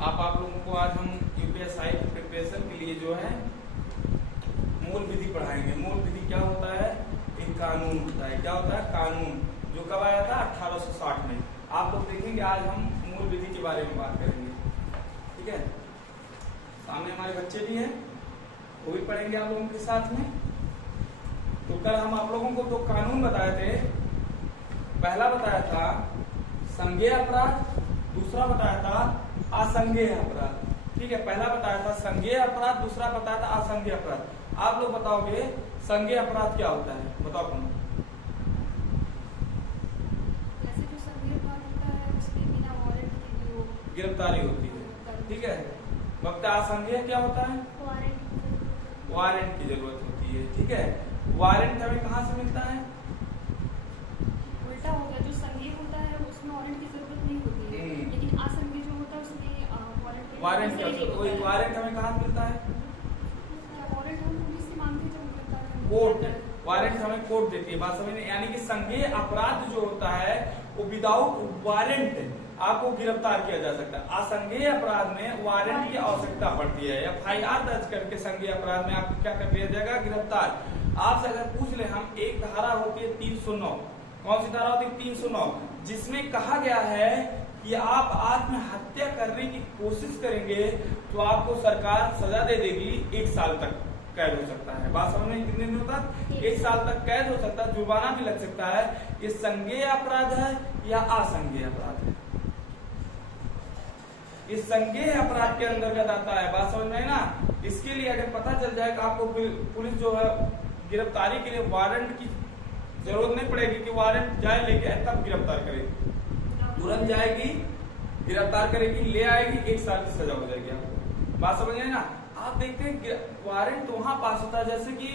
आप लोगों को आज हम यूपीएसआई की प्रिपरेशन के लिए जो है मूल विधि पढ़ाएंगे। मूल विधि क्या होता है? एक कानून होता है। क्या होता है? कानून, जो कब आया था? 1860 में। आप लोग देखेंगे आज हम मूल विधि के बारे में बात करेंगे, ठीक है। सामने हमारे बच्चे भी हैं, वो भी पढ़ेंगे आप लोगों के साथ में। तो कल हम आप लोगों को 2 कानून बताए थे। पहला बताया था संज्ञेय अपराध, दूसरा बताया था असंज्ञेय अपराध, ठीक है। पहला बताया था संज्ञेय अपराध, दूसरा बताया था असंज्ञेय अपराध। आप लोग बताओगे संज्ञेय अपराध क्या होता है? बताओ कौन? जैसे जो संज्ञेय अपराध होता है उसमें बिना वारंट के भी वो गिरफ्तारी होती है, ठीक है। वक्त असंज्ञेय क्या होता है? वारंट की जरूरत होती है, ठीक है। वारंट हमें कहाँ से मिलता है? उल्टा हो गया, जो संज्ञेय होता है उसमें वारंट की जरूरत नहीं होती है, लेकिन असंज्ञेय जो होता है उसमें वारंट की जरूरत। वही वारंट हमें कहाँ से मिलता है? वारंट हम पुलिस से मांगते हैं जब गिरफ्तार करने। कोर्ट, वारंट हमें कोर्ट देती है। बात समझने, यानी कि संज्ञेय अपराध जो होता है वो विदाउट वारंट आपको गिरफ्तार किया जा सकता है। असंज्ञेय अपराध में वारंट की आवश्यकता पड़ती है। एफआईआर दर्ज करके संज्ञेय अपराध में आपको क्या कर दिया जाएगा? गिरफ्तार। आपसे अगर पूछ ले हम, एक धारा होती है 309। कौन सी धारा होती है? 309, जिसमें कहा गया है कि आप आत्महत्या करने की कोशिश करेंगे तो आपको सरकार सजा दे देगी, 1 साल तक कैद हो सकता है। बात समझ में? कितने दिनों तक? 1 साल तक कैद हो सकता है, जुर्माना भी लग सकता है। ये संज्ञेय अपराध है या असंज्ञेय अपराध है? इस संज्ञेय अपराध के अंतर्गत आता है। बात समझ में ना? इसके लिए अगर पता चल जाए कि आपको पुलिस जो है गिरफ्तारी के लिए वारंट की जरूरत नहीं पड़ेगी कि वारंट जाए लेके तब गिरफ्तार करेगी, तुरंत जाएगी, गिरफ्तार करेगी, ले आएगी, 1 साल की सजा हो जाएगी आपको। बात समझ में ना? आप देखते हैं वारंट तो वहां पास होता है जैसे कि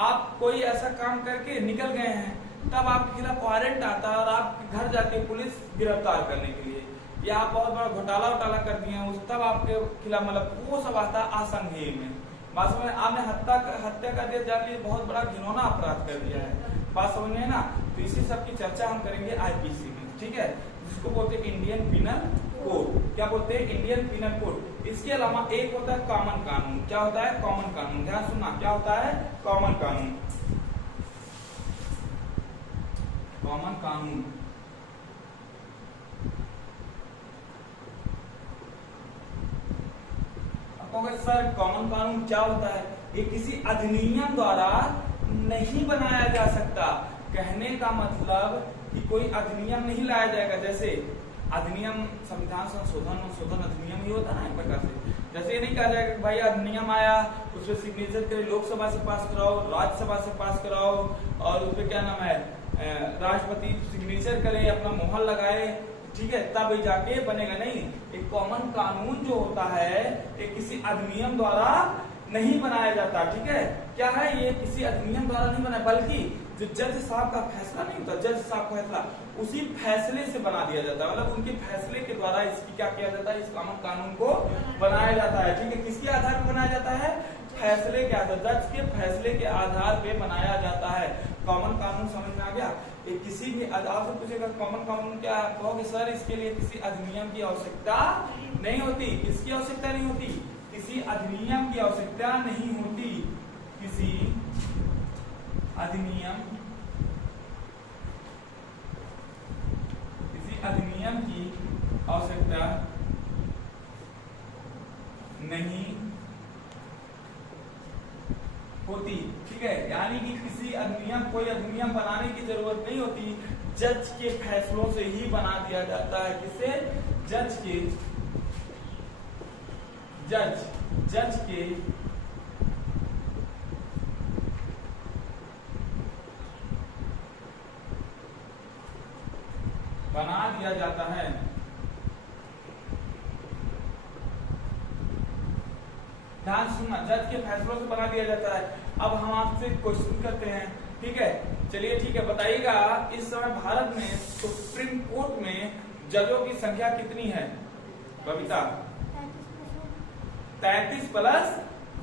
आप कोई ऐसा काम करके निकल गए हैं, तब आपके खिलाफ वारंट आता है और आपके घर जाके पुलिस गिरफ्तार करने के लिए, या आप बहुत बड़ा घोटाला कर दिए हैं, तब आपके खिलाफ, मतलब वो सब आता है असंज्ञेय में। बात समझ में? आपने हत्या कर दिया, जान लीजिए बहुत बड़ा घिनौना अपराध कर दिया है। बात समझ में ना? तो इसी सब की चर्चा हम करेंगे आईपीसी में, ठीक है, जिसको बोलते हैं इंडियन पिनल कोड। क्या बोलते हैं? Indian penal code. इसके अलावा एक होता है कॉमन कानून। क्या होता है? कॉमन कानून। ध्यान सुनना, क्या होता है? कॉमन कानून। कॉमन कानून सर कॉमन कानून क्या होता है? ये किसी अधिनियम द्वारा नहीं बनाया जा सकता। कहने का मतलब कि कोई अधिनियम नहीं लाया जाएगा। जैसे अधिनियम, संविधान संशोधन अधिनियम ही होता है ना, एक प्रकार से। जैसे ये नहीं कहा जाएगा कि भाई अधिनियम आया, उसपे सिग्नेचर करे, लोकसभा से पास कराओ, राज्यसभा से पास कराओ, और उसपे क्या नाम है, राष्ट्रपति सिग्नेचर करे, अपना मोहर लगाए, ठीक है, तब जाके बनेगा। नहीं, एक कॉमन कानून जो होता है ये किसी अधिनियम द्वारा नहीं बनाया जाता, ठीक है। क्या है? ये किसी अधिनियम द्वारा नहीं बना, बल्कि जो जज साहब का फैसला नहीं होता, जज साहब का फैसला, उसी फैसले से बना दिया जाता है। मतलब उनके फैसले के द्वारा इसकी क्या किया जाता है? इस कॉमन कानून को बनाया जाता है, ठीक है। किसके आधार पर बनाया जाता है? फैसले के आधार, जज के फैसले के आधार पे बनाया जाता है। कॉमन कानून समझ में आ गया? ये किसी भी, आपसे पूछेगा कॉमन कानून क्या, कहोगे सर इसके लिए किसी अधिनियम की आवश्यकता नहीं होती। किसकी आवश्यकता नहीं होती? किसी अधिनियम की आवश्यकता नहीं होती। किसी अधिनियम की आवश्यकता नहीं होती, ठीक है। यानी कि किसी अधिनियम, कोई अधिनियम बनाने की जरूरत नहीं होती, जज के फैसलों से ही बना दिया जाता है। किससे? जज के बना दिया जाता है। ध्यान सुनना, जज के फैसलों से बना दिया जाता है। अब हम आपसे क्वेश्चन करते हैं, ठीक है। चलिए ठीक है, बताइएगा इस समय भारत में सुप्रीम कोर्ट में जजों की संख्या कितनी है? बबीता? 33 प्लस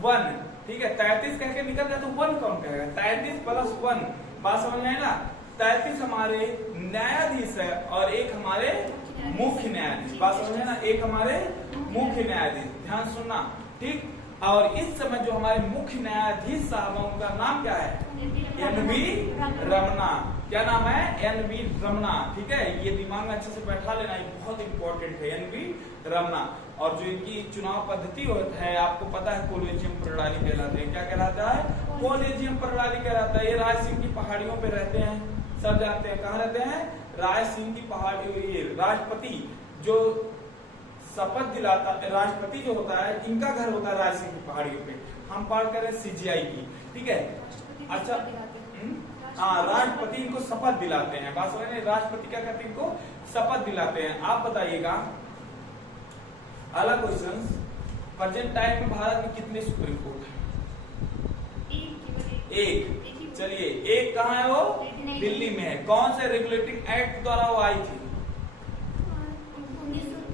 1, ठीक है। 33 कह के निकल जाए तो 1 कौन कहेगा? 33 प्लस 1, बात समझ में है ना? 33 हमारे न्यायाधीश है और एक हमारे मुख्य न्यायाधीश। बात समझे ना, एक हमारे मुख्य न्यायाधीश, ध्यान सुनना, ठीक। और इस समय जो हमारे मुख्य न्यायाधीश साहब हैं उनका नाम क्या है? एन.वी. रमन्ना। क्या नाम है? एन.वी. रमन्ना, ठीक है। ये दिमाग में अच्छे से बैठा लेना, ये बहुत इंपॉर्टेंट है, एन.वी. रमन्ना। और जो इनकी चुनाव पद्धति होता है आपको पता है, कोलेजियम प्रणाली कहलाते हैं। क्या कहलाता है? कोलेजियम प्रणाली कहलाता है। ये रायसीन की पहाड़ियों पे रहते हैं, सब जानते हैं। कहाँ रहते हैं? रायसीन की पहाड़ियों। ये राष्ट्रपति जो शपथ दिलाता है, राष्ट्रपति जो होता है, इनका घर होता है रायसीन की पहाड़ियों पे। हम बात करें सीजीआई की, ठीक है। अच्छा, हाँ, राष्ट्रपति इनको शपथ दिलाते हैं। बात समझ रहे हैं? राष्ट्रपति क्या करते हैं? इनको शपथ दिलाते हैं। आप बताइएगा, अगला क्वेश्चन, प्रेजेंट टाइम में भारत में कितने सुप्रीम कोर्ट है? एक। चलिए, एक कहाँ है? वो दिल्ली में है। कौन से रेगुलेटिंग एक्ट द्वारा वो आई थी?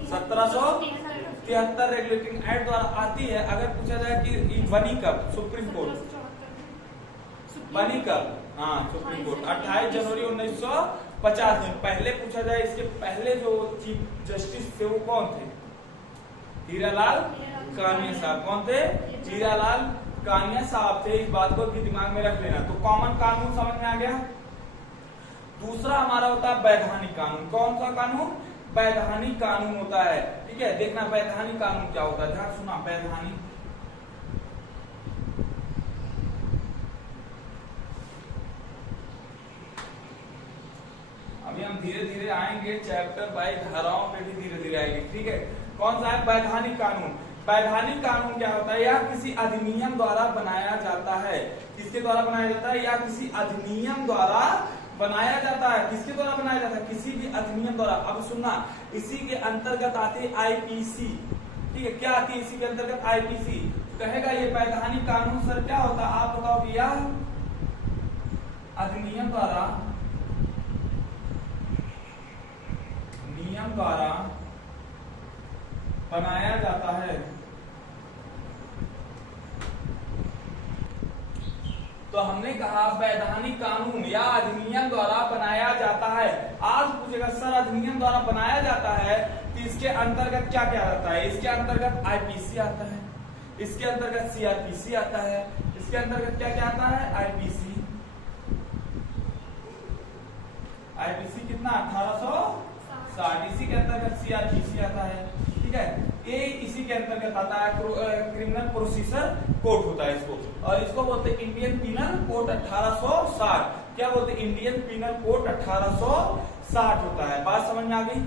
1773 रेगुलेटिंग एक्ट द्वारा आती है। अगर पूछा जाए कि बनी कब सुप्रीम कोर्ट, बनी कब? हाँ, सुप्रीम कोर्ट 28 जनवरी 1950 में। पहले पूछा जाए, इसके पहले जो चीफ जस्टिस थे वो कौन थे? हीरालाल कानिया साहब। कौन थे? हीरालाल कानिया साहब थे। इस बात को भी दिमाग में रख लेना। तो कॉमन कानून समझ में आ गया। दूसरा हमारा होता है वैधानिक कानून। कौन सा कानून? वैधानिक कानून होता है, ठीक है। देखना वैधानिक कानून क्या होता है, ध्यान सुना। वैधानिक, अभी हम धीरे धीरे आएंगे, चैप्टर बाय धाराओं पे भी धीरे धीरे आएंगे, ठीक है। कौन सा है? वैधानिक कानून। वैधानिक कानून क्या होता है? या किसी अधिनियम द्वारा बनाया जाता है। किसके द्वारा बनाया जाता है? या किसी अधिनियम द्वारा बनाया जाता है। किसके द्वारा बनाया जाता है? किसी भी अधिनियम द्वारा। अब सुनना, इसी के अंतर्गत आती है आईपीसी, ठीक है। क्या आती है इसी के अंतर्गत? आईपीसी। कहेगा ये वैधानिक कानून सर क्या होता है? आप बताओ कि यह अधिनियम द्वारा, नियम द्वारा बनाया जाता है। तो हमने कहा वैधानिक कानून या अधिनियम द्वारा बनाया जाता है। आज पूछेगा सर अधिनियम द्वारा बनाया जाता है तो इसके अंतर्गत क्या क्या आता है? इसके अंतर्गत आईपीसी आता है, इसके अंतर्गत सीआरपीसी आता है, इसके अंतर्गत क्या क्या आता है? आईपीसी। आईपीसी कितना? 1860। इसी के अंतर्गत सीआरपीसी आता है, ठीक है। ये इसी के अंतर्गत आता है। क्रिमिनल प्रोसीजर कोड होता है इसको, और इसको बोलते हैं इंडियन पीनल कोड 1860। क्या बोलते हैं? इंडियन पीनल कोड 1860 होता है। बात समझ में आ गई?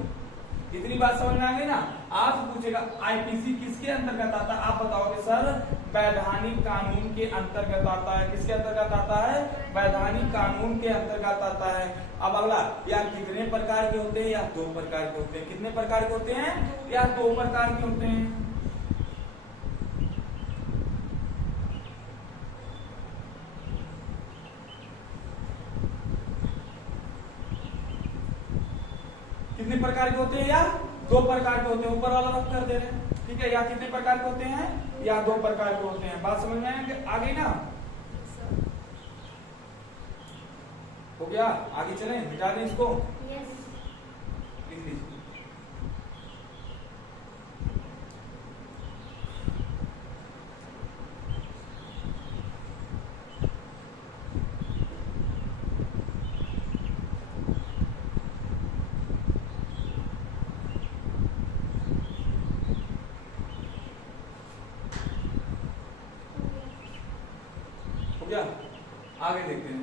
इतनी बात समझ में आ गई ना। आज पूछेगा आईपीसी किसके अंतर्गत आता है? आप बताओगे सर वैधानिक कानून के अंतर्गत आता है। किसके अंतर्गत आता है? वैधानिक कानून के अंतर्गत आता है। अब अगला, या कितने प्रकार के होते हैं? या 2 प्रकार के होते हैं। कितने प्रकार के होते हैं? या 2 प्रकार के होते हैं। कितने प्रकार के होते हैं? या 2 प्रकार के होते हैं। ऊपर वाला रख कर दे रहे हैं, ठीक है। या कितने प्रकार के होते हैं? या 2 प्रकार के होते हैं। बात समझ में आ गई ना? हो गया? आगे चले, मिटा दें इसको। लिख लीजिए। हो गया? आगे देखते हैं।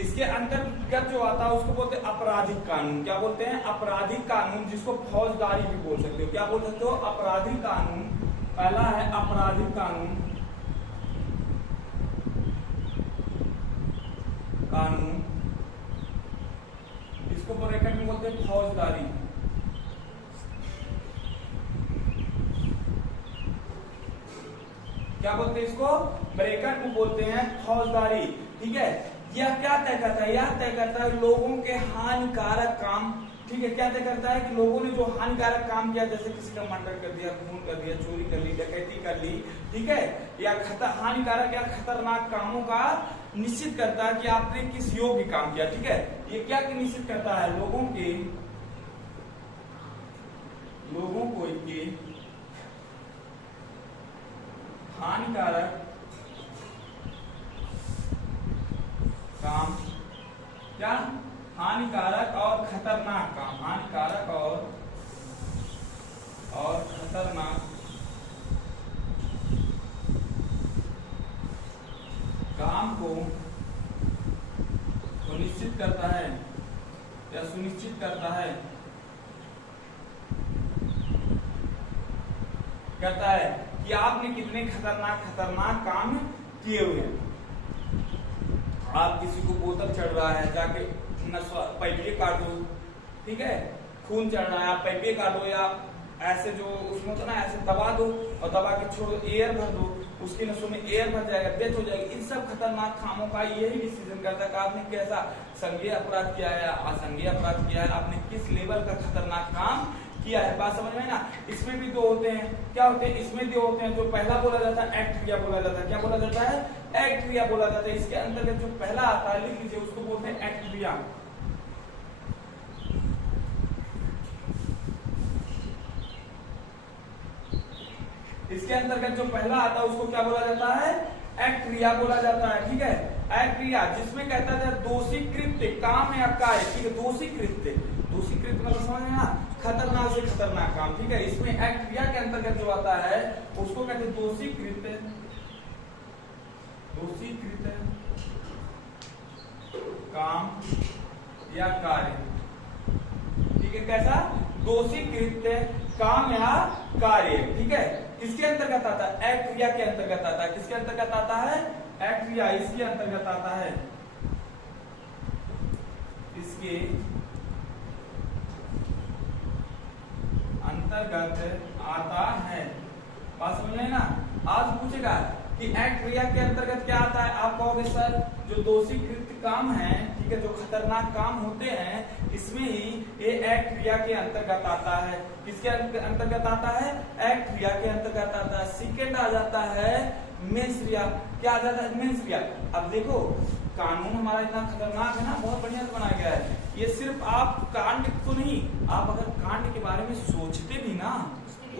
इसके अंतर्गत जो आता है उसको बोलते हैं आपराधिक कानून। क्या बोलते हैं? आपराधिक कानून, जिसको फौजदारी भी बोल सकते हो। क्या बोल सकते हो? आपराधिक कानून। पहला है आपराधिक कानून, कानून इसको ब्रैकेट में बोलते हैं फौजदारी। क्या बोलते हैं इसको? ब्रैकेट को बोलते हैं फौजदारी। ठीक है, यह क्या तय करता है? यह तय करता है लोगों के हानिकारक काम। ठीक है, क्या तय करता है कि लोगों ने जो हानिकारक काम किया, जैसे किसी का मर्डर कर दिया, खून कर दिया, चोरी कर ली, डकैती कर ली, ठीक है, या हानिकारक या खतरनाक कामों का निश्चित करता है कि आपने किस योग्य काम किया। ठीक है, ये क्या निश्चित करता है? लोगों को इनके हानिकारक काम, क्या? हानिकारक और खतरनाक काम, हानिकारक और खतरनाक काम को सुनिश्चित करता है या सुनिश्चित करता है, कहता है कि आपने कितने खतरनाक काम किए हुए हैं। आप किसी को बोतल चढ़ रहा है, जाके पैपे काट दो। ठीक है, खून चढ़ रहा है, आप पैपे काट दो, या ऐसे जो उसमें होता ना, ऐसे दबा दो और दबा के छोड़ दो, एयर भर दो, उसकी नसों में एयर भर जाएगा, डेथ हो जाएगी। इन सब खतरनाक कामों का यही डिसीजन करता है कि आपने कैसा संज्ञेय अपराध किया है, असंज्ञेय अपराध किया है, आपने किस लेवल का खतरनाक काम किया है। बात समझ में ना? इसमें भी दो होते हैं, क्या होते हैं? इसमें दो होते हैं, जो पहला बोला जाता है एक्ट क्रिया बोला जाता है। क्या बोला जाता है? एक्ट क्रिया बोला जाता है। इसके अंतर्गत जो पहला आता है, लिख लीजिए, उसको बोलते हैं एक्ट क्रिया। इसके अंतर्गत जो पहला आता है उसको क्या बोला जाता है? एक्ट क्रिया बोला जाता है। ठीक है, एक्ट क्रिया जिसमें कहता है दोषी कृत्य, काम या कार्य। ठीक है, दोषी कृत्य मतलब समझ में ना, खतरनाक से खतरनाक काम। ठीक है, इसमें एक्ट क्रिया के अंतर्गत जो आता है उसको कहते हैं दोषी कृत्य काम या कार्य। ठीक है, कैसा? दोषी कृत्य काम या कार्य। ठीक है, किसके अंतर्गत आता है? एक्ट क्रिया के अंतर्गत आता है। किसके अंतर्गत आता है? एक्ट क्रिया इसके अंतर्गत आता है, इसके अंतर्गत आता है। बात समझ में ना? आज पूछेगा कि एक्ट क्रिया के अंतर्गत क्या आता है, आप कहोगे सर जो दोषी कृत्य काम है, ठीक है, जो खतरनाक काम होते हैं, इसमें ही ये एक्ट क्रिया के अंतर्गत आता है। किसके अंतर्गत आता है? एक्ट क्रिया के अंतर्गत आता है। सेकेंड आ जाता है मेंस क्रिया। क्या आ जाता है? मेंस क्रिया। अब देखो कानून हमारा इतना खतरनाक है ना, बहुत बढ़िया से बनाया गया है। ये सिर्फ आप कांड तो नहीं, आप अगर कांड के बारे में सोचते भी ना,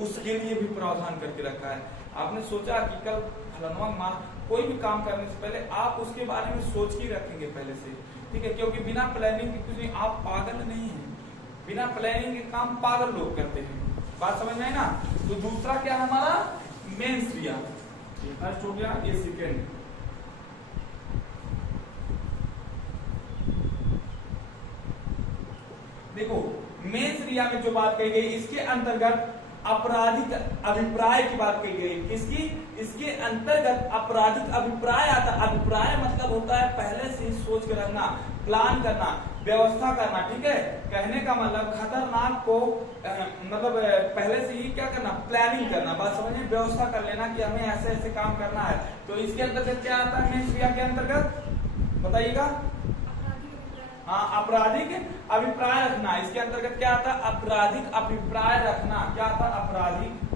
उसके लिए भी प्रावधान करके रखा है। आपने सोचा कि कल फलाना माँ कोई भी काम करने से पहले आप उसके बारे में सोच के रखेंगे पहले से। ठीक है, क्योंकि बिना प्लानिंग के कुछ आप पागल नहीं है, बिना प्लानिंग के काम पागल लोग करते हैं। बात समझ में है ना? तो दूसरा क्या है हमारा? मेंस क्रिया। ये फर्स्ट हो गया, ये सेकेंड। देखो मेंस क्रिया में जो बात कही गई, इसके अंतर्गत आपराधिक अभिप्राय की बात कही गई। किसकी? इसके अंतर्गत आपराधिक अभिप्राय आता है। अभिप्राय मतलब होता है पहले से सोच के रखना, प्लान करना, व्यवस्था करना। ठीक है, कहने का मतलब खतरनाक को मतलब पहले से ही क्या करना? प्लानिंग करना। बात समझिए, व्यवस्था कर लेना कि हमें ऐसे ऐसे काम करना है। तो इसके अंतर्गत क्या आता है? मेंस क्रिया के अंतर्गत बताइएगा। हाँ, आपराधिक अभिप्राय रखना। इसके अंतर्गत क्या आता है? आपराधिक अभिप्राय रखना। क्या आता है? आपराधिक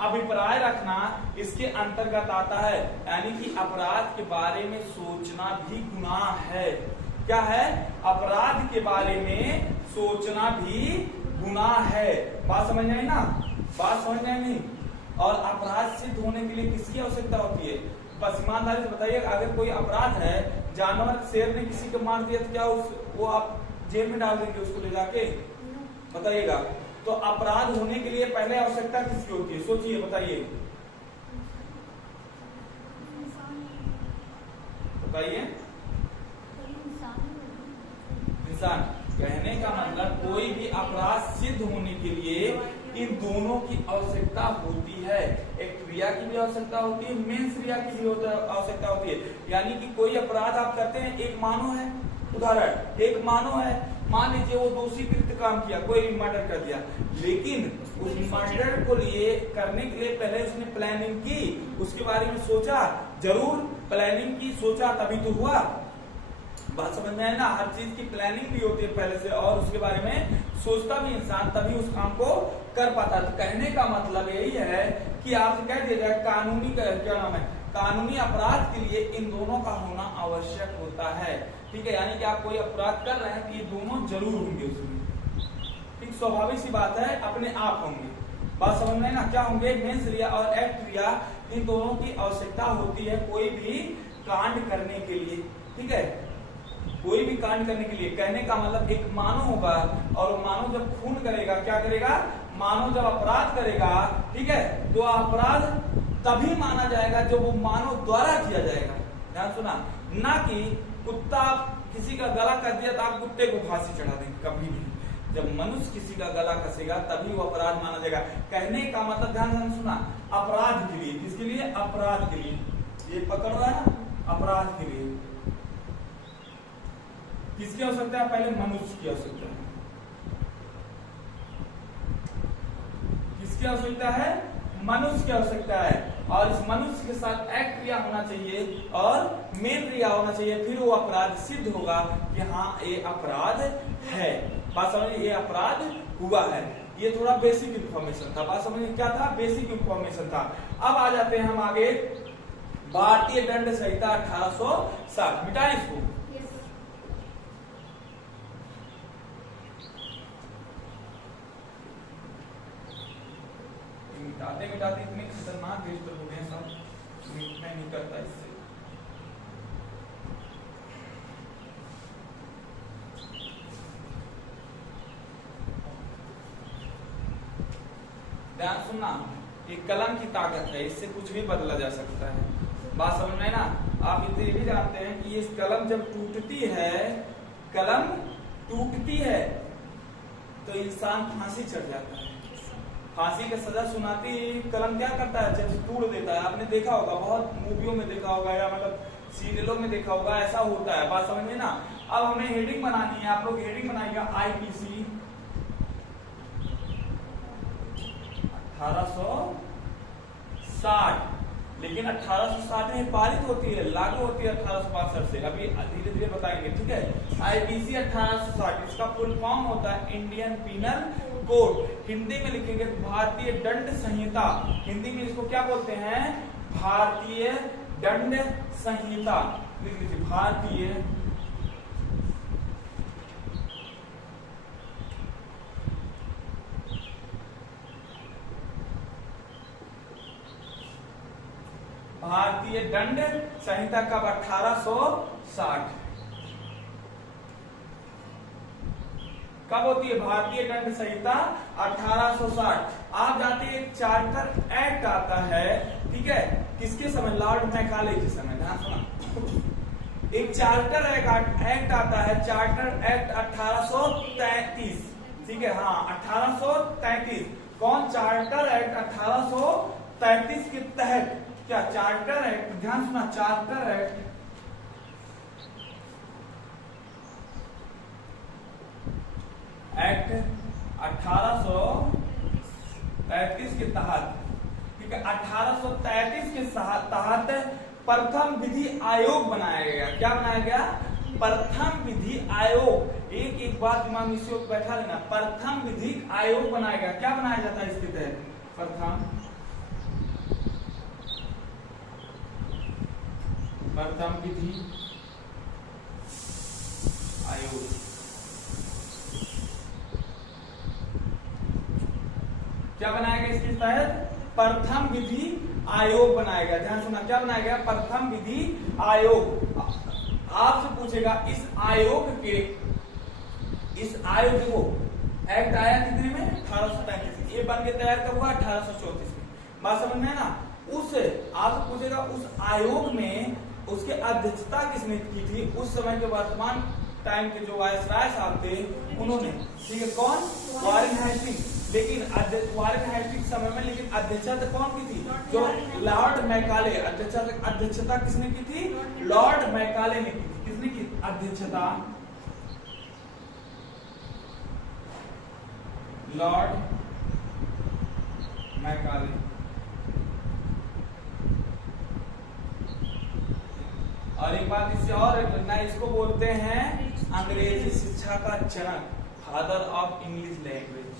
अभिप्राय रखना इसके अंतर्गत आता है। यानी कि अपराध के बारे में सोचना भी गुनाह है। क्या है? अपराध के बारे में सोचना भी गुनाह है। बात समझ में आई ना? बात समझ में आई नहीं? और अपराध सिद्ध होने के लिए किसकी आवश्यकता होती है? बस ईमानदारी से बताइए, अगर कोई अपराध है, जानवर शेर ने किसी को मार दिया तो क्या वो आप जेल में डाल देंगे उसको ले जाके? बताइएगा। तो अपराध होने के लिए पहले आवश्यकता किसकी होती है? सोचिए, बताइए, बताइए। इंसान। कहने का मतलब कोई भी अपराध सिद्ध होने के लिए इन दोनों की आवश्यकता होती है। एक रिया की भी आवश्यकता होती है, मेंस रिया की भी आवश्यकता होती है। यानी कि कोई अपराध आप करते हैं, एक मानव है, उदाहरण एक मानव है, मान लीजिए वो दोषी कृत्य काम किया, कोई भी मर्डर कर दिया, लेकिन उस मर्डर को लिए करने के लिए पहले उसने प्लानिंग की, उसके बारे में सोचा, जरूर प्लानिंग की, सोचा तभी तो हुआ। बात समझ में है ना, हर चीज की प्लानिंग भी होती है पहले से, और उसके बारे में सोचता भी इंसान, तभी उस काम को कर पाता। तो कहने का मतलब यही है कि आपसे कह दिया जाए कानूनी क्या नाम है, कानूनी अपराध के लिए इन दोनों का होना आवश्यक होता है। ठीक है, यानी कि आप कोई अपराध कर रहे हैं तो ये दोनों जरूर होंगे उसमें। ठीक, स्वाभाविक सी बात है, अपने आप होंगे। बात समझ में ना, क्या होंगे, मेंस रिया और एक्ट रिया, इन दोनों की आवश्यकता होती है कोई भी कांड करने के लिए। ठीक है, कोई भी कांड करने के लिए। कहने का मतलब एक मानव होगा, और मानव जब खून करेगा, क्या करेगा, मानव जब अपराध करेगा, ठीक है, तो अपराध तभी माना जाएगा जब वो मानव द्वारा किया जाएगा। ध्यान सुना, ना कि कुत्ता किसी का गला कस दिया तो आप कुत्ते को फांसी चढ़ा देंगे, कभी नहीं। जब मनुष्य किसी का गला कसेगा तभी वो अपराध माना जाएगा। कहने का मतलब, ध्यान सुना, अपराध के लिए, किसके लिए, अपराध के लिए, ये पकड़ रहा है ना, अपराध के लिए किसकी आवश्यकता है, पहले मनुष्य की आवश्यकता है। किसकी आवश्यकता है, मनुष्य की आवश्यकता है, और इस मनुष्य के साथ एक्ट क्रिया होना चाहिए और मेन क्रिया होना चाहिए, फिर वो अपराध सिद्ध होगा कि हाँ ये अपराध है। बात समझिए, ये अपराध हुआ है। ये थोड़ा बेसिक इंफॉर्मेशन था, बात समझिए क्या था, बेसिक इंफॉर्मेशन था। अब आ जाते हैं हम आगे, भारतीय दंड संहिता 1860, मिटाएं इसको। मिटाते मिटाते इतने खतरनाक रजिस्टर हो गए सब, मिटना नहीं करता इससे। ध्यान सुनना, ये कलम की ताकत है, इससे कुछ भी बदला जा सकता है। बात समझ में ना, आप इतने भी जानते हैं कि ये कलम जब टूटती है, कलम टूटती है तो इंसान फांसी चढ़ जाता है। फांसी का सजा सुनाती कलम क्या करता है, जब तोड़ देता है। आपने देखा होगा, बहुत मूवियों में देखा होगा, या मतलब सीरियलों में देखा होगा, ऐसा होता है। बात समझ में ना। अब हमें हेडिंग बनानी है, आप लोग हेडिंग बनाइएगा आईपीसी 1860, लेकिन 1860 में पारित होती है, लागू होती है 1862 से। अभी धीरे धीरे बताएंगे, ठीक है। आईपीसी 1860, इसका फुल फॉर्म होता है इंडियन पीनल कोड। हिंदी में लिखेंगे भारतीय दंड संहिता, हिंदी में इसको क्या बोलते हैं, भारतीय दंड संहिता। लिख लीजिए, भारतीय भारतीय दंड संहिता कब, 1860। कब होती है भारतीय दंड संहिता, 1860। आप जाते हैं, एक चार्टर एक्ट आता है, ठीक है, किसके समय, लॉर्ड मैकाले के समय। ध्यान सुना, एक चार्टर एक्ट आता है, चार्टर एक्ट 1833, ठीक है, हाँ 1833। कौन, चार्टर एक्ट 1833 के तहत क्या, चार्टर एक्ट, ध्यान सुना, चार्टर एक्ट एक्ट 1833 के तहत, ठीक है, 1833 के तहत प्रथम विधि आयोग बनाया गया। क्या बनाया गया, प्रथम विधि आयोग। एक एक बात दिमाग में इसी वक्त बैठा लेना, प्रथम विधि आयोग बनाया गया। क्या बनाया जाता है इसके तहत, प्रथम विधि आयोग। क्या बनाया गया इसके तहत, प्रथम विधि आयोग बनाया गया। ध्यान सुना, क्या बनाया गया, प्रथम विधि आयोग। आपसे पूछेगा इस आयोग देखो, एक्ट आया कितने में, 1833। ये बन के तैयार कब हुआ, 1834 में। बात समझ में है ना। उस आपसे पूछेगा उस आयोग में उसके अध्यक्षता किसने की थी, उस समय के वर्तमान टाइम के जो वायसराय साहब थे उन्होंने, ठीक है, कौन, वारेन हेस्टिंग्स। लेकिन वारेन हेस्टिंग समय में लेकिन अध्यक्षता कौन की थी? जो लॉर्ड मैकाले। अध्यक्षता किसने की थी? लॉर्ड मैकाले ने की थी। किसने की अध्यक्षता? Lord Macaulay. और एक बात इससे और ना, इसको बोलते हैं अंग्रेजी शिक्षा का जनक, फादर ऑफ इंग्लिश लैंग्वेज।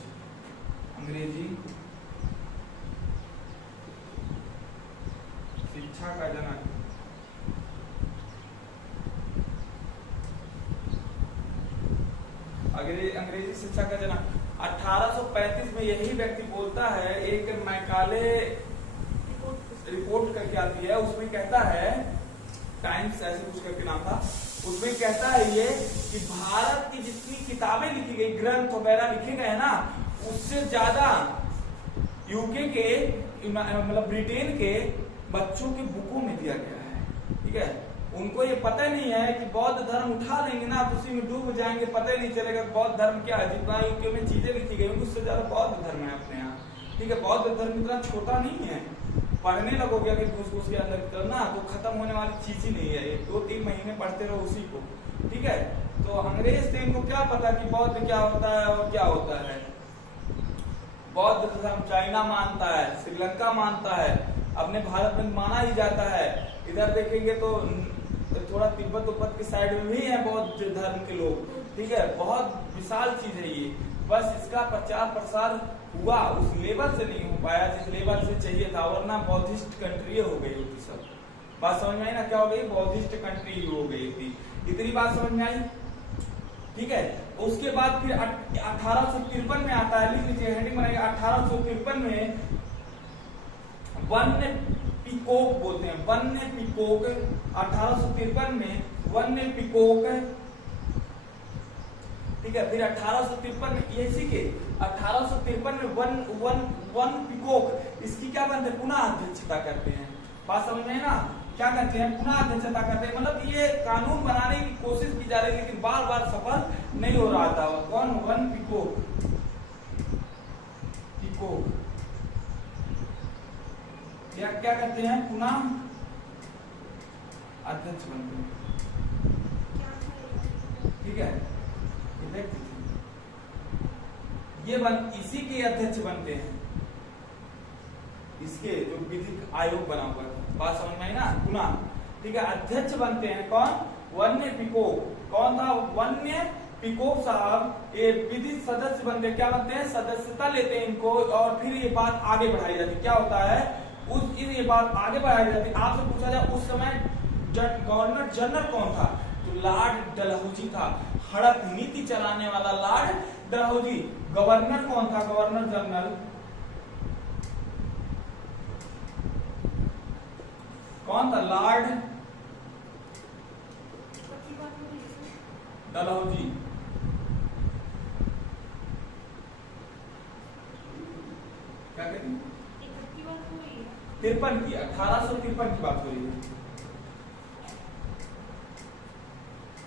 अंग्रेजी शिक्षा का जनक। अंग्रेजी शिक्षा का जनक 1835 में यही व्यक्ति बोलता है। एक मैकाले रिपोर्ट करके आती है, उसमें कहता है, टाइम्स ऐसे कुछ करके नाम था, उसमें कहता है ये कि भारत की जितनी किताबें लिखी गई, ग्रंथ वगैरह लिखे गए ना, उससे ज्यादा यूके के मतलब ब्रिटेन के बच्चों के बुकों में दिया गया है। ठीक है, उनको ये पता ही नहीं है कि बौद्ध धर्म उठा लेंगे ना तो उसी में डूब जाएंगे, पता ही नहीं चलेगा बौद्ध धर्म क्या है। जितना यूके में चीजें लिखी गई उससे ज्यादा बौद्ध धर्म है अपने यहाँ। ठीक है, बौद्ध धर्म इतना छोटा नहीं है, पढ़ने लगोगे अगर घुस के अंदर ना तो खत्म होने वाली चीज ही नहीं है। 2-3 महीने पढ़ते रहो उसी को। ठीक है, तो अंग्रेज थे, इनको क्या पता कि बौद्ध क्या होता है और क्या होता है। बौद्ध धर्म चाइना मानता है, श्रीलंका मानता है, अपने भारत में माना ही जाता है। इधर देखेंगे तो थोड़ा तिब्बत के साइड में भी है बौद्ध धर्म के लोग। ठीक है, बहुत विशाल चीज है ये। बस इसका प्रचार प्रसार हुआ उस लेवल से नहीं हो पाया जिस लेवल से चाहिए था, वरना बौद्धिस्ट कंट्री हो गई होती सब। बात समझ में आई ना? क्या हो गई? बौद्धिस्ट कंट्री हो गई थी। इतनी बात समझ में आई? ठीक है, उसके बाद फिर 1853 में आता है, लिख लीजिए, हेडिंग बनाइए। 1853 में वन्य पीकॉक बोलते हैं, वन्य पीकॉक। 1853 में वन्य पीकॉक। ठीक है, फिर 1853 में ये सीखे, 1853 में वन पीकॉक, इसकी क्या बनते हैं? पुनः अध्यक्षता करते हैं। बात समझ में है ना? क्या करते हैं? पुनः अध्यक्षता करते हैं। मतलब ये कानून बनाने की कोशिश की जा रही है लेकिन बार बार सफल नहीं हो रहा था। कौन? One peacock. पीकॉक क्या करते हैं? पुनः अध्यक्ष बनते हैं। ठीक है, इसी के अध्यक्ष बनते हैं, इसके जो विधिक आयोग बना हुआ है। बात समझ में आई ना? पुनः। ठीक है, अध्यक्ष बनते हैं कौन? वन्य पीकॉक। कौन था? वन्य पीकॉक साहब ये विधि सदस्य बनते। क्या बनते हैं? सदस्यता लेते हैं इनको, और फिर ये बात आगे बढ़ाई जाती। क्या होता है? ये बात आगे बढ़ाई जाती। आपसे पूछा जाए उस समय गवर्नर जनरल कौन था? तो लॉर्ड डलहौजी था। हड़प नीति चलाने वाला लॉर्ड डलहौजी। गवर्नर कौन था? गवर्नर जनरल कौन था? लॉर्ड डलहौजी। क्या कहते हैं? 53 की, 1853 की बात हो रही है।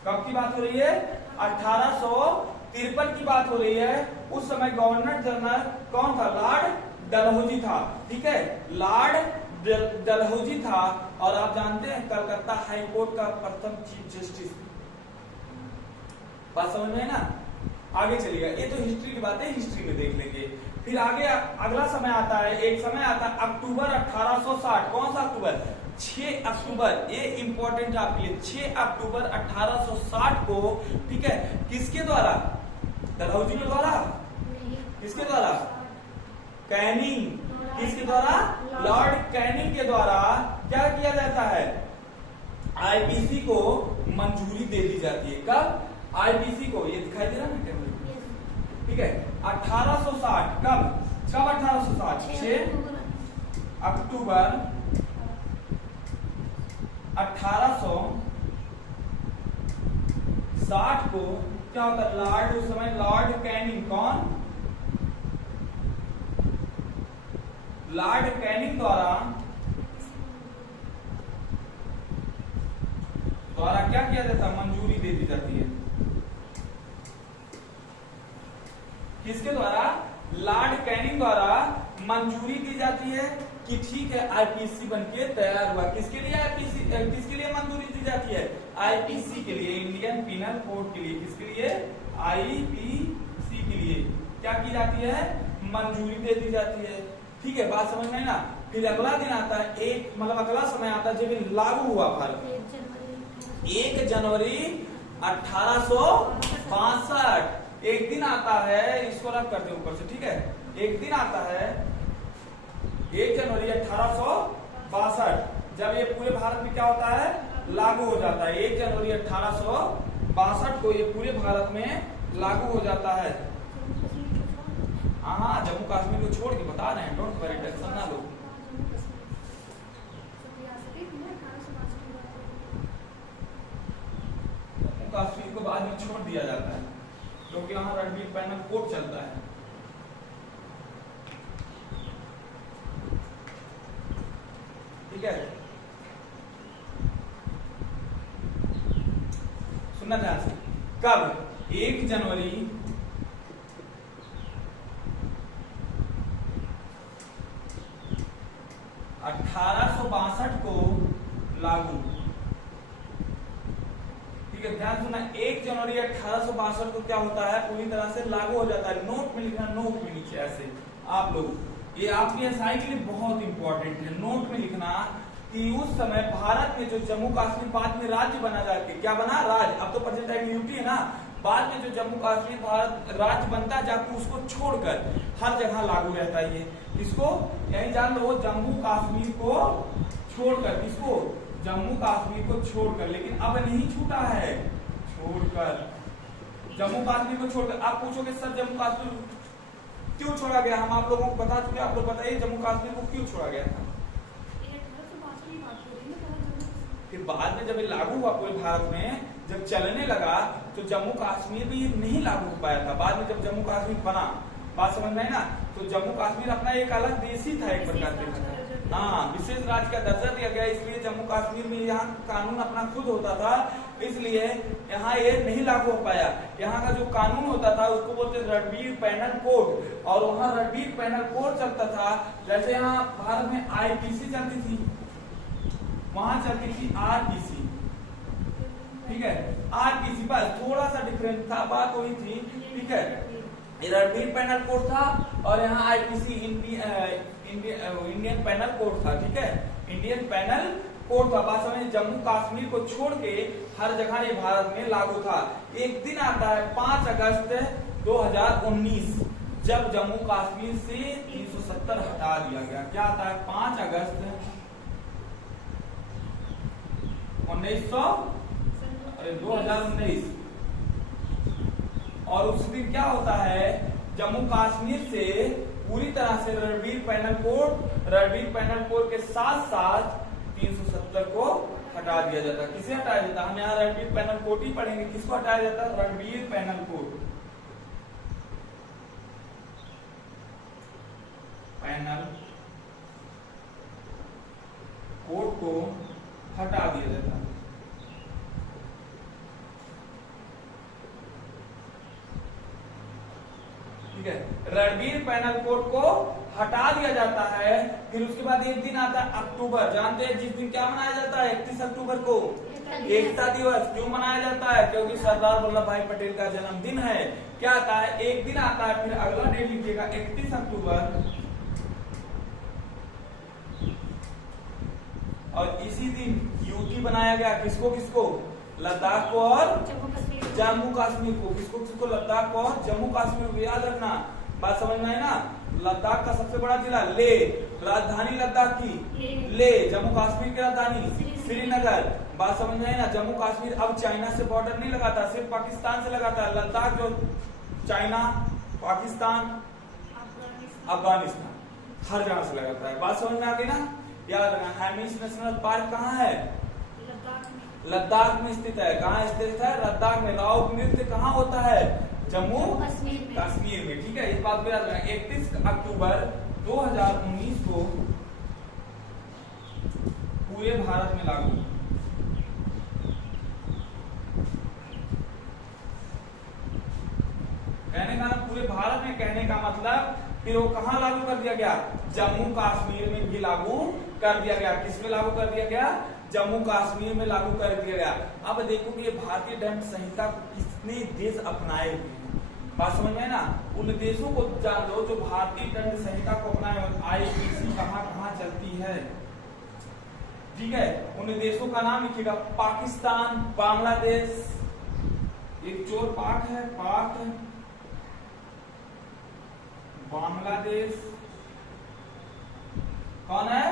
कब की बात हो रही है? 1853 की बात हो रही है। उस समय गवर्नर जनरल कौन था? लॉर्ड डलहौजी था। ठीक है, लॉर्ड डलहौजी था। और आप जानते हैं कलकत्ता हाई कोर्ट का प्रथम चीफ जस्टिस। बात समझ में है ना? आगे चलिएगा, ये तो हिस्ट्री की बात है, हिस्ट्री में देख लेंगे। फिर आगे अगला समय आता है, एक समय आता है अक्टूबर 1860। कौन सा अक्टूबर? 6 अक्टूबर। ये इंपॉर्टेंट आपके लिए। 6 अक्टूबर 1860 को, ठीक है, किसके द्वारा? डलहौजी के द्वारा? किसके द्वारा? कैनिंग। किसके द्वारा? लॉर्ड कैनिंग के द्वारा क्या किया जाता है? आईपीसी को मंजूरी दे दी जाती है। कब? आईपीसी को। ये दिखाई दे रहा है ना कैमरे? ठीक है, 1860। कब? 1860? 6 अक्टूबर 1860 को क्या होता है? लॉर्ड, उस समय लॉर्ड कैनिंग। कौन? लॉर्ड कैनिंग द्वारा क्या किया जाता है? मंजूरी दे दी जाती है। किसके द्वारा? लॉर्ड द्वारा मंजूरी दी जाती है कि ठीक है आईपीसी बनके तैयार हुआ। किसके लिए आईपीसी, किसके लिए मंजूरी दी जाती है? आईपीसी के लिए, इंडियन पिनल कोड के लिए। किसके लिए? आईपीसी के लिए क्या की जाती है? मंजूरी दे दी जाती है। ठीक है, बात समझ में आई ना। फिर अगला दिन आता है, एक मतलब अगला समय आता है जब ये लागू हुआ भारत में, 1 जनवरी 1862। एक दिन आता है, इसको रख करते ऊपर से, ठीक है। एक दिन आता है 1 जनवरी 1862, जब ये पूरे भारत में क्या होता है? लागू हो जाता है। 1 जनवरी 1862 को ये पूरे भारत में लागू हो जाता है। हाँ, जम्मू कश्मीर को छोड़ के बता रहे हैं, डोंट वरी, टेंशन ना लो। जम्मू कश्मीर को बाद में छोड़ दिया जाता है क्योंकि यहाँ रणबीर पैनल कोड चलता है। ठीक है, सुनना ध्यान से। कब? 1 जनवरी 1862 को लागू। ठीक है, ध्यान सुनना। 1 जनवरी 1862 को क्या होता है? पूरी तरह से लागू हो जाता है। नोट में लिखना, नोट में नीचे ऐसे आप लोग, ये आपकी एसआई के लिए बहुत इंपॉर्टेंट है। नोट में लिखना कि उस समय भारत में जो जम्मू कश्मीर बाद में राज्य बना जाके, क्या बना? राज्य। अब तो प्रेजेंट टाइम यूटी है ना, बाद में जो जम्मू कश्मीर भारत राज्य बनता है जाके उसको छोड़कर हर जगह लागू रहता है। ये किसको? यही जान लो, जम्मू कश्मीर को छोड़कर। किसको? जम्मू कश्मीर को छोड़कर। लेकिन अब नहीं छूटा है, छोड़कर, जम्मू कश्मीर को छोड़कर। आप पूछोगे सर जम्मू कश्मीर क्यों छोड़ा गया? हम आप लोगों को बता चुके, आप लोग बताइए जम्मू कश्मीर को क्यों छोड़ा गया था? फिर बाद में जब ये लागू हुआ पूरे भारत में, जब चलने लगा तो जम्मू कश्मीर में ये नहीं लागू हो पाया था। बाद में जब जम्मू कश्मीर बना, बात समझ में आई ना, तो जम्मू कश्मीर अपना एक अलग देश ही था, एक प्रकार से। हाँ, विशेष राज्य का दर्जा दिया गया, इसलिए जम्मू कश्मीर में यहाँ कानून अपना खुद होता था, इसलिए यहाँ ये नहीं लागू हो पाया। यहाँ का जो कानून होता था उसको बोलते रणबीर पैनल कोड, और वहाँ रणबीर पैनल कोड चलता था। जैसे यहाँ भारत में आईपीसी चलती थी, वहां चलती थी आरपीसी। ठीक है, आरपीसी पर थोड़ा सा डिफरेंस था, बात वही थी। ठीक है, रणबीर पैनल कोड था और यहाँ आईपीसी इंडियन पैनल कोड था। ठीक है, इंडियन पैनल कोड था। बात समझ, जम्मू कश्मीर को छोड़ के हर जगह ये भारत में लागू था। एक दिन आता है 5 अगस्त 2019, जब जम्मू कश्मीर से 370 हटा दिया गया। क्या आता है? 5 अगस्त 2019। और उस दिन क्या होता है? जम्मू कश्मीर से पूरी तरह से रणबीर पैनल कोड के साथ साथ 370 को हटा दिया जाता है। किसे हटाया जाता है? हम यहाँ रणबीर पैनल कोड ही पढ़ेंगे। किसको हटाया जाता है? Ranbir panel code, panel code को हटा दिया जाता है। ठीक है, रणबीर पैनल कोड को हटा दिया जाता है। फिर उसके बाद एक दिन आता है अक्टूबर। जानते हैं जिस दिन क्या मनाया जाता है? 31 अक्टूबर को एकता दिवस। क्यों मनाया जाता है? क्योंकि सरदार वल्लभ भाई पटेल का जन्मदिन है। क्या आता है? एक दिन आता है, फिर अगला डेट लिखिएगा 31 अक्टूबर। और इसी दिन यूटी बनाया गया। किसको किसको? लद्दाख को और जम्मू कश्मीर को। किसको किसको? लद्दाख को और जम्मू कश्मीर को। याद रखना, बात समझ में आई ना। लद्दाख का सबसे बड़ा जिला ले, राजधानी लद्दाख की ले, जम्मू कश्मीर की राजधानी श्रीनगर। बात समझ में आई ना। जम्मू कश्मीर अब चाइना से बॉर्डर नहीं लगाता, सिर्फ पाकिस्तान से लगाता है। लद्दाख जो चाइना, पाकिस्तान, अफगानिस्तान हर जगह से लगाता है। बात समझ में आ गई ना। याद रखना, हैमिस नेशनल पार्क कहाँ है? लद्दाख में स्थित है। कहाँ स्थित है? लद्दाख में। राउत नृत्य कहाँ होता है? जम्मू कश्मीर में। ठीक है, इस बात को याद रखना। 31 अक्टूबर 2019 को पूरे भारत में लागू। कहने का पूरे भारत में, कहने का मतलब फिर वो कहाँ लागू कर दिया गया, जम्मू कश्मीर में भी लागू कर दिया गया। किस में लागू कर दिया गया, जम्मू कश्मीर में लागू कर दिया गया। अब देखो कि ये भारतीय दंड संहिता को कितने देश अपनाए हुए हैं, बात समझ में ना। उन देशों को जान लो जो भारतीय दंड संहिता को अपनाए हुए। आईपीसी कहाँ कहाँ चलती है, ठीक है। उन देशों का नाम लिखिएगा, पाकिस्तान, बांग्लादेश, एक चोर पाक है, पाक, बांग्लादेश, कौन है,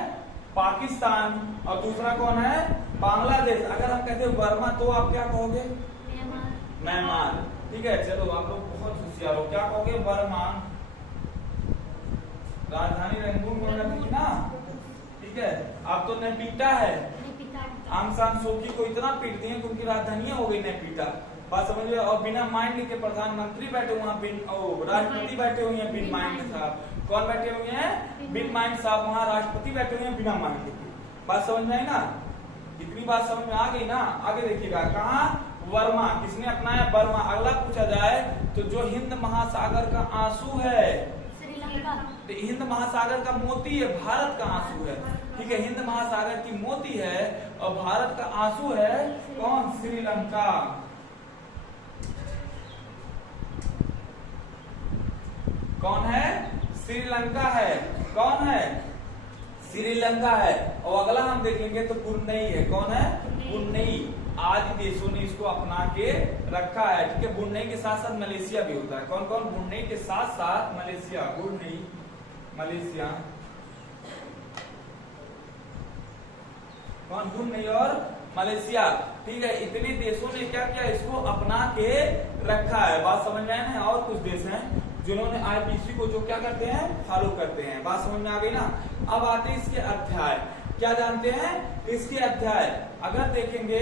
पाकिस्तान, और दूसरा कौन है, बांग्लादेश। अगर हम कहते हैं वर्मा तो आप क्या कहोगे, म्यांमार, ठीक है। चलो आप लोग बहुत होशियार हो, क्या कहोगे, वर्मा। राजधानी रंगून को थी ना, ठीक है। अब तो नेपीटा है, आंग सान सू की को इतना पीटती है कि उनकी राजधानी हो गई नेपीटा, बात समझ में। और बिना माइंड के प्रधानमंत्री बैठे हुए हैं, राष्ट्रपति बैठे हुए हैं बिन माइंड साहब। कौन बैठे हुए हैं, बिन माइंड साहब, वहाँ राष्ट्रपति बैठे हुए हैं बिना माइंड के। बात समझ में आई ना, इतनी बात समझ में आ गई ना। आगे देखिएगा, कहाँ, वर्मा, किसने अपनाया, बर्मा। अगला पूछा जाए तो जो हिंद महासागर का आंसू है, श्रीलंका, तो हिंद महासागर का मोती है, भारत का आंसू है, ठीक है। हिंद महासागर की मोती है और भारत का आंसू है कौन, श्रीलंका। कौन है, श्रीलंका है, कौन है, श्रीलंका है। और अगला हम देखेंगे तो ब्रुनेई है, कौन है, ब्रुनेई। आज देशों ने इसको अपना के रखा है, ठीक है। ब्रुनेई के साथ साथ मलेशिया भी होता है। कौन कौन, ब्रुनेई के साथ साथ मलेशिया, ब्रुनेई, मलेशिया, कौन, ब्रुनेई और मलेशिया, ठीक है। इतने देशों ने क्या किया, इसको अपना के रखा है, बात समझ में आए ना। और कुछ देश हैं जिन्होंने आईपीसी को जो क्या करते हैं, फॉलो करते हैं, बात समझ में आ गई ना। अब आते हैं इसके अध्याय, क्या जानते हैं, इसके अध्याय। अगर देखेंगे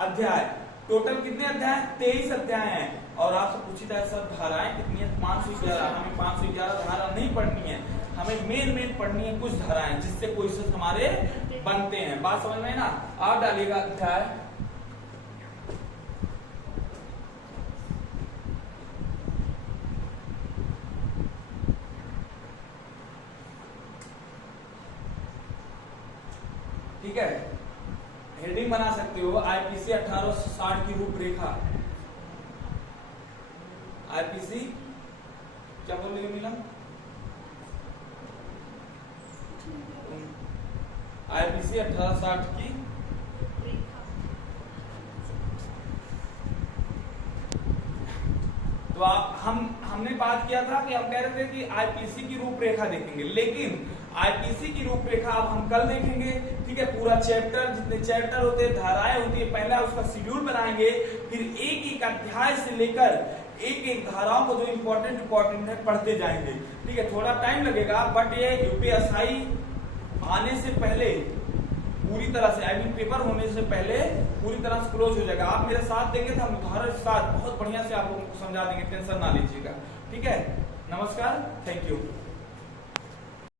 अध्याय, टोटल कितने अध्याय, 23 अध्याय हैं। और आपसे पूछी जाए सर धाराएं कितनी है, 511। हमें 511 धारा नहीं पढ़नी है, हमें मेन पढ़नी है कुछ धाराएं जिससे क्वेश्चन हमारे बनते हैं, बात समझ में ना। आप डालिएगा अध्याय, ठीक है। हेडिंग बना सकते हो, आईपीसी 1860 की रूपरेखा। आईपीसी क्या बोल रही हो नीलम, आईपीसी 1860 की तो आप हमने बात किया था कि हम कह रहे थे कि आईपीसी की रूपरेखा देखेंगे, लेकिन आईपीसी की रूपरेखा अब हम कल देखेंगे, ठीक है। पूरा चैप्टर, जितने चैप्टर होते हैं, धाराएं होती है, पहला उसका शेड्यूल बनाएंगे, फिर एक एक अध्याय से लेकर एक एक धाराओं को जो इम्पोर्टेंट है पढ़ते जाएंगे, ठीक है। थोड़ा टाइम लगेगा, बट ये यूपीएसआई आने से पहले पूरी तरह से, आई मीन पेपर होने से पहले पूरी तरह से क्लोज हो जाएगा। आप मेरे साथ देंगे तो हम उदाहरण के साथ बहुत बढ़िया से आप लोगों को समझा देंगे, टेंशन ना लीजिएगा, ठीक है। नमस्कार, थैंक यू।